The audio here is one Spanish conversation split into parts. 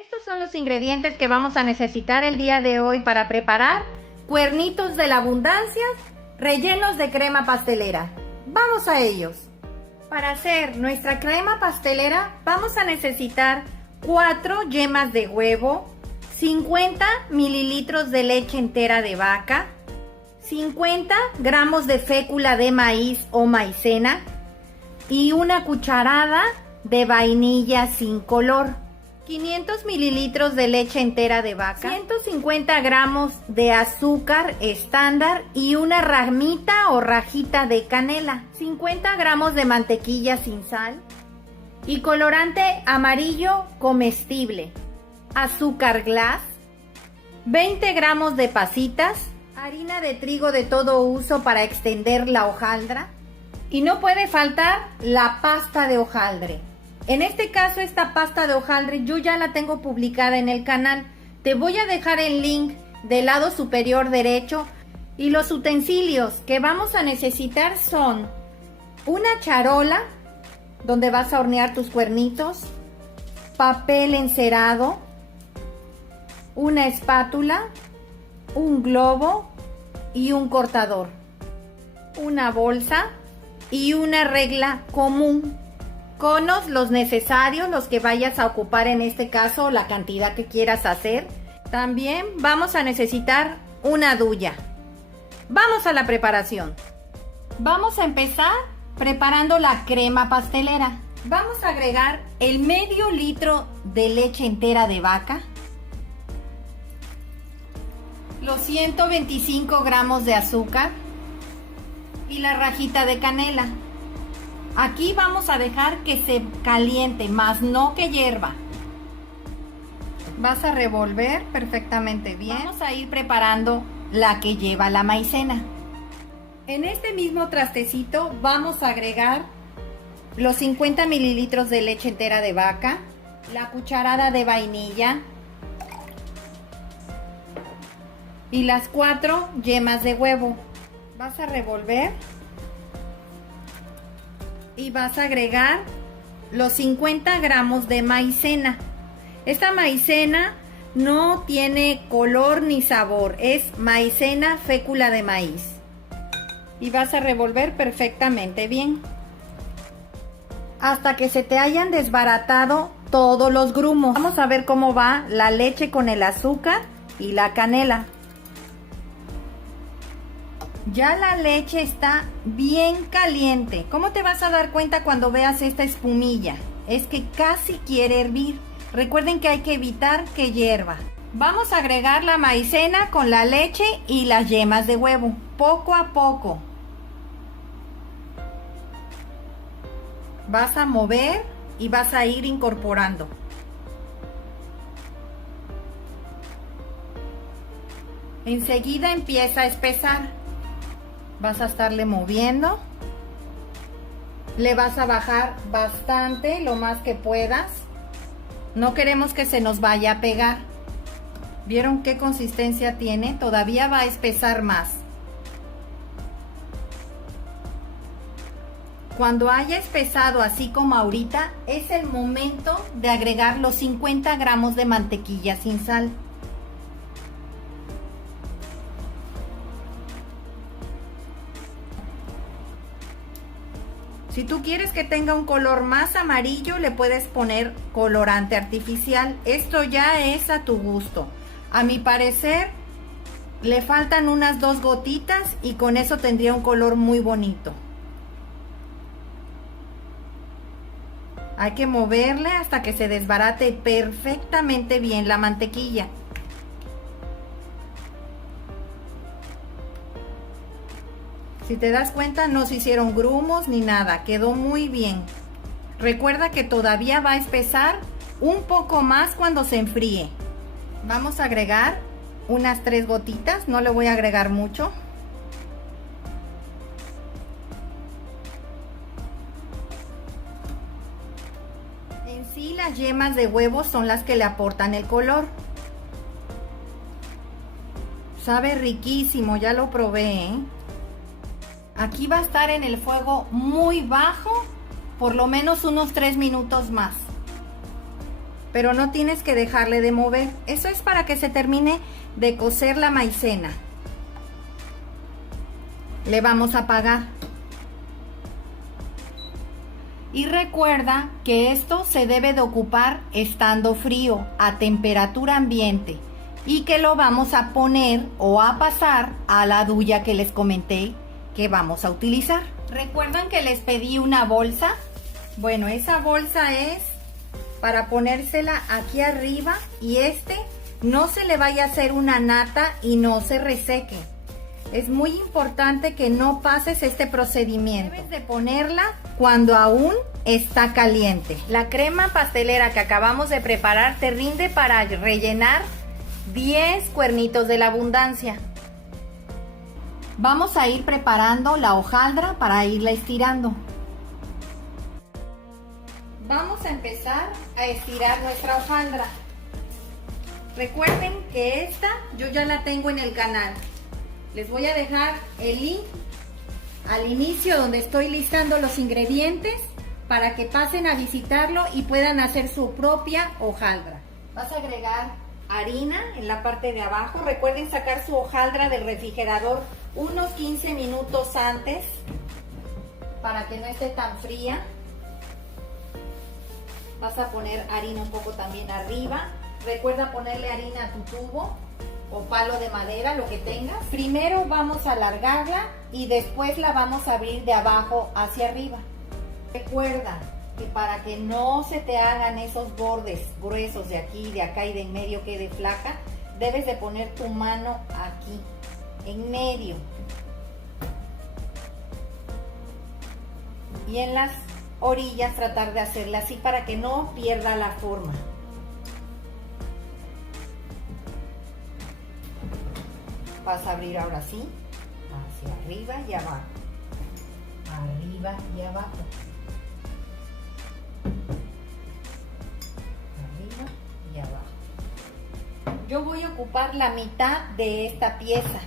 Estos son los ingredientes que vamos a necesitar el día de hoy para preparar cuernitos de la abundancia rellenos de crema pastelera. Vamos a ellos. Para hacer nuestra crema pastelera vamos a necesitar 4 yemas de huevo, 50 mililitros de leche entera de vaca, 50 gramos de fécula de maíz o maicena y una cucharada de vainilla sin color. 500 mililitros de leche entera de vaca, 150 gramos de azúcar estándar y una ramita o rajita de canela, 50 gramos de mantequilla sin sal y colorante amarillo comestible, azúcar glass, 20 gramos de pasitas, harina de trigo de todo uso para extender la hojaldra y no puede faltar la pasta de hojaldre. En este caso, esta pasta de hojaldre yo ya la tengo publicada en el canal. Te voy a dejar el link del lado superior derecho. Y los utensilios que vamos a necesitar son una charola donde vas a hornear tus cuernitos, papel encerado, una espátula, un globo y un cortador, una bolsa y una regla común. Conos los necesarios, los que vayas a ocupar en este caso, la cantidad que quieras hacer. También vamos a necesitar una duya. Vamos a la preparación. Vamos a empezar preparando la crema pastelera. Vamos a agregar el medio litro de leche entera de vaca, los 125 gramos de azúcar y la rajita de canela. Aquí vamos a dejar que se caliente, más no que hierva. Vas a revolver perfectamente bien. Vamos a ir preparando la que lleva la maicena. En este mismo trastecito vamos a agregar los 50 mililitros de leche entera de vaca, la cucharada de vainilla y las 4 yemas de huevo. Vas a revolver. Y vas a agregar los 50 gramos de maicena. Esta maicena no tiene color ni sabor, es maicena fécula de maíz. Y vas a revolver perfectamente bien hasta que se te hayan desbaratado todos los grumos. Vamos a ver cómo va la leche con el azúcar y la canela. Ya la leche está bien caliente. ¿Cómo te vas a dar cuenta cuando veas esta espumilla? Es que casi quiere hervir. Recuerden que hay que evitar que hierva. Vamos a agregar la maicena con la leche y las yemas de huevo, poco a poco. Vas a mover y vas a ir incorporando. Enseguida empieza a espesar. Vas a estarle moviendo, le vas a bajar bastante, lo más que puedas. No queremos que se nos vaya a pegar. ¿Vieron qué consistencia tiene? Todavía va a espesar más. Cuando haya espesado así como ahorita, es el momento de agregar los 50 gramos de mantequilla sin sal. Si tú quieres que tenga un color más amarillo, le puedes poner colorante artificial. Esto ya es a tu gusto. A mi parecer, le faltan unas 2 gotitas y con eso tendría un color muy bonito. Hay que moverle hasta que se desbarate perfectamente bien la mantequilla. Si te das cuenta, no se hicieron grumos ni nada, quedó muy bien. Recuerda que todavía va a espesar un poco más cuando se enfríe. Vamos a agregar unas 3 gotitas, no le voy a agregar mucho. En sí, las yemas de huevo son las que le aportan el color. Sabe riquísimo, ya lo probé, ¿eh? Aquí va a estar en el fuego muy bajo, por lo menos unos 3 minutos más. pero no tienes que dejarle de mover. Eso es para que se termine de cocer la maicena. Le vamos a apagar. Y recuerda que esto se debe de ocupar estando frío, a temperatura ambiente, y que lo vamos a poner o a pasar a la duya que les comenté que vamos a utilizar. ¿Recuerdan que les pedí una bolsa? Bueno, esa bolsa es para ponérsela aquí arriba y no se le vaya a hacer una nata y no se reseque. Es muy importante que no pases este procedimiento. Debes de ponerla cuando aún está caliente. La crema pastelera que acabamos de preparar te rinde para rellenar 10 cuernitos de la abundancia. Vamos a ir preparando la hojaldra para irla estirando. Vamos a empezar a estirar nuestra hojaldra. Recuerden que esta yo ya la tengo en el canal. Les voy a dejar el link al inicio donde estoy listando los ingredientes para que pasen a visitarlo y puedan hacer su propia hojaldra. Vas a agregar harina en la parte de abajo. Recuerden sacar su hojaldra del refrigerador unos 15 minutos antes para que no esté tan fría. Vas a poner harina un poco también arriba. Recuerda ponerle harina a tu tubo o palo de madera, lo que tengas. Primero vamos a alargarla y después la vamos a abrir de abajo hacia arriba. Recuerda que para que no se te hagan esos bordes gruesos de aquí, de acá y de en medio quede flaca, debes de poner tu mano aquí, en medio. Y en las orillas tratar de hacerla así para que no pierda la forma. Vas a abrir ahora sí, hacia arriba y abajo, arriba y abajo, arriba y abajo. Yo voy a ocupar la mitad de esta pieza,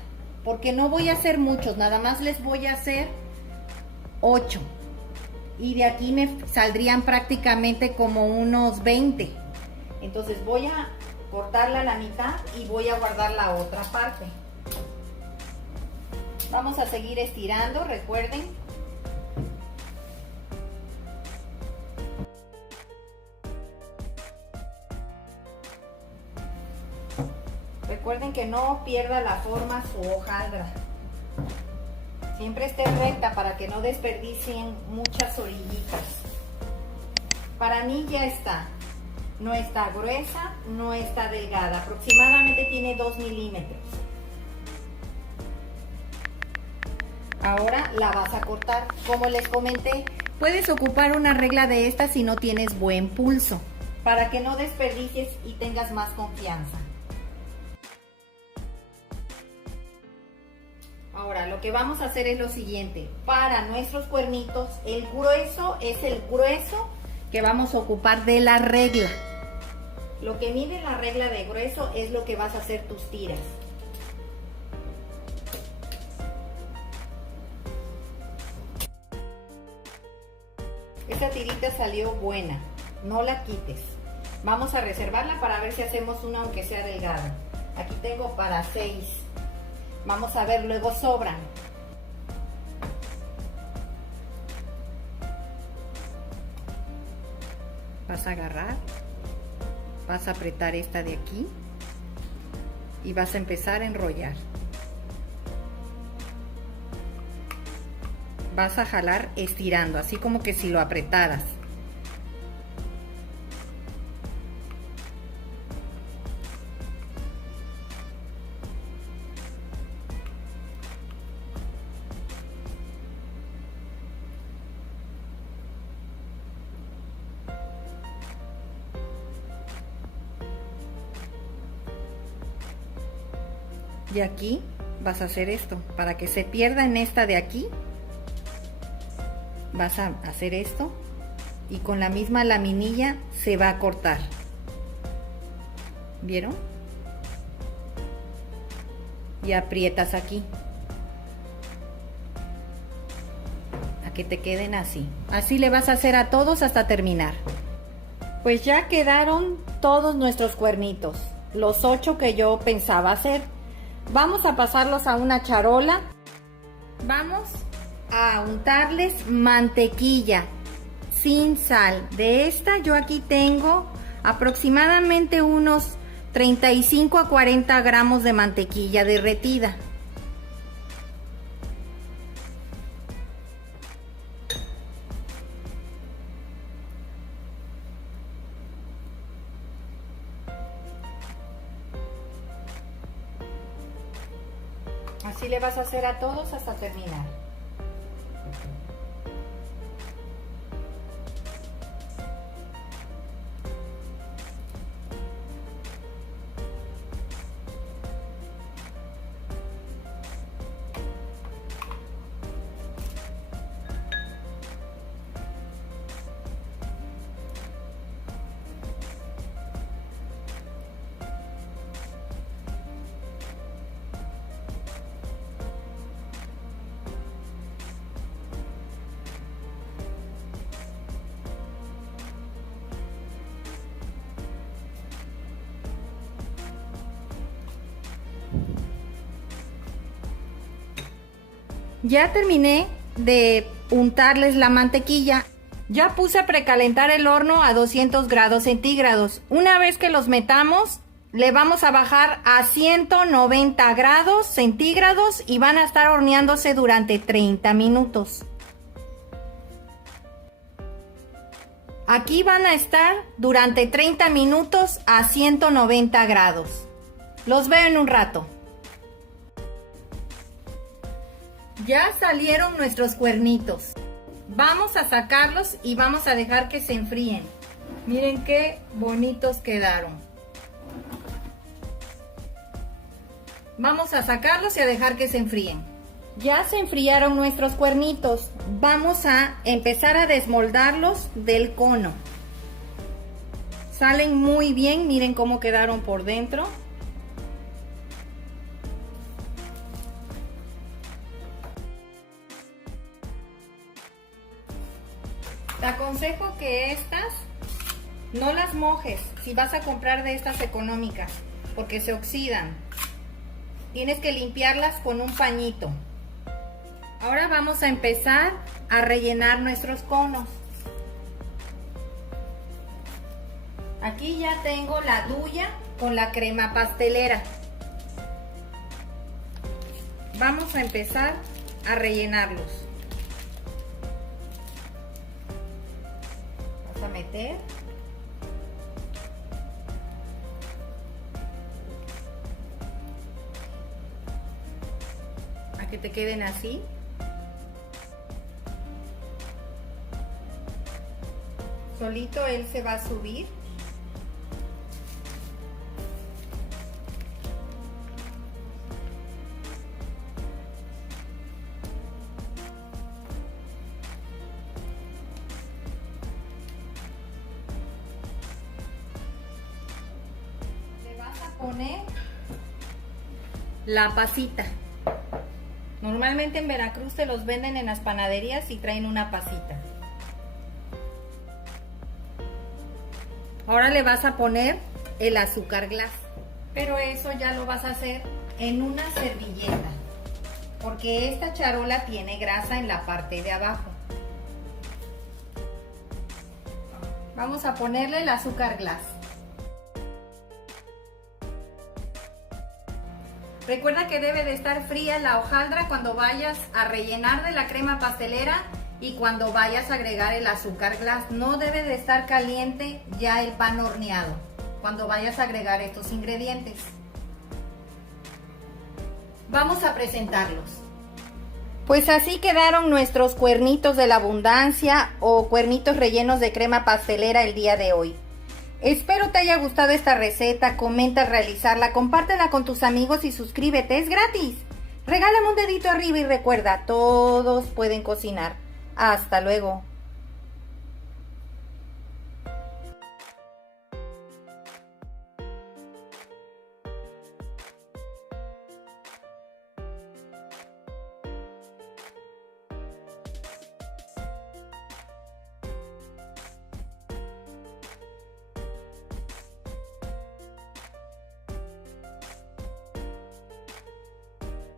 porque no voy a hacer muchos, nada más les voy a hacer 8. Y de aquí me saldrían prácticamente como unos 20. Entonces voy a cortarla a la mitad y voy a guardar la otra parte. Vamos a seguir estirando, recuerden. Recuerden que no pierda la forma su hojaldra. Siempre esté recta para que no desperdicien muchas orillitas. Para mí ya está. No está gruesa, no está delgada. Aproximadamente tiene 2 milímetros. Ahora la vas a cortar. Como les comenté, puedes ocupar una regla de esta si no tienes buen pulso, para que no desperdicies y tengas más confianza. Ahora lo que vamos a hacer es lo siguiente. Para nuestros cuernitos, el grueso es el grueso que vamos a ocupar de la regla. Lo que mide la regla de grueso es lo que vas a hacer tus tiras. Esta tirita salió buena, no la quites. Vamos a reservarla para ver si hacemos una aunque sea delgada. Aquí tengo para 6. Vamos a ver, luego sobran. Vas a agarrar, vas a apretar esta de aquí y vas a empezar a enrollar. Vas a jalar estirando, así como que si lo apretaras. Y aquí vas a hacer esto, para que se pierda en esta de aquí. Vas a hacer esto y con la misma laminilla se va a cortar. ¿Vieron? Y aprietas aquí a que te queden así. Así le vas a hacer a todos hasta terminar. Pues ya quedaron todos nuestros cuernitos, los 8 que yo pensaba hacer. Vamos a pasarlos a una charola. Vamos a untarles mantequilla sin sal. De esta yo aquí tengo aproximadamente unos 35 a 40 gramos de mantequilla derretida. Así le vas a hacer a todos hasta terminar. Ya terminé de untarles la mantequilla. Ya puse a precalentar el horno a 200 grados centígrados. Una vez que los metamos, le vamos a bajar a 190 grados centígrados y van a estar horneándose durante 30 minutos. Aquí van a estar durante 30 minutos a 190 grados. Los veo en un rato. Ya salieron nuestros cuernitos. Vamos a sacarlos y vamos a dejar que se enfríen. Miren qué bonitos quedaron. Vamos a sacarlos y a dejar que se enfríen. Ya se enfriaron nuestros cuernitos. Vamos a empezar a desmoldarlos del cono. Salen muy bien, miren cómo quedaron por dentro. Te aconsejo que estas no las mojes si vas a comprar de estas económicas, porque se oxidan. Tienes que limpiarlas con un pañito. Ahora vamos a empezar a rellenar nuestros conos. Aquí ya tengo la duya con la crema pastelera. Vamos a empezar a rellenarlos. Vamos a meter. A que te queden así. Solito él se va a subir. Le vas a poner la pasita. Normalmente en Veracruz te los venden en las panaderías y traen una pasita. Ahora le vas a poner el azúcar glass, pero eso ya lo vas a hacer en una servilleta, porque esta charola tiene grasa en la parte de abajo. Vamos a ponerle el azúcar glass. Recuerda que debe de estar fría la hojaldra cuando vayas a rellenar de la crema pastelera y cuando vayas a agregar el azúcar glass. No debe de estar caliente ya el pan horneado cuando vayas a agregar estos ingredientes. Vamos a presentarlos. Pues así quedaron nuestros cuernitos de la abundancia o cuernitos rellenos de crema pastelera el día de hoy. Espero te haya gustado esta receta, comenta realizarla, compártela con tus amigos y suscríbete, es gratis. Regálame un dedito arriba y recuerda, todos pueden cocinar. Hasta luego.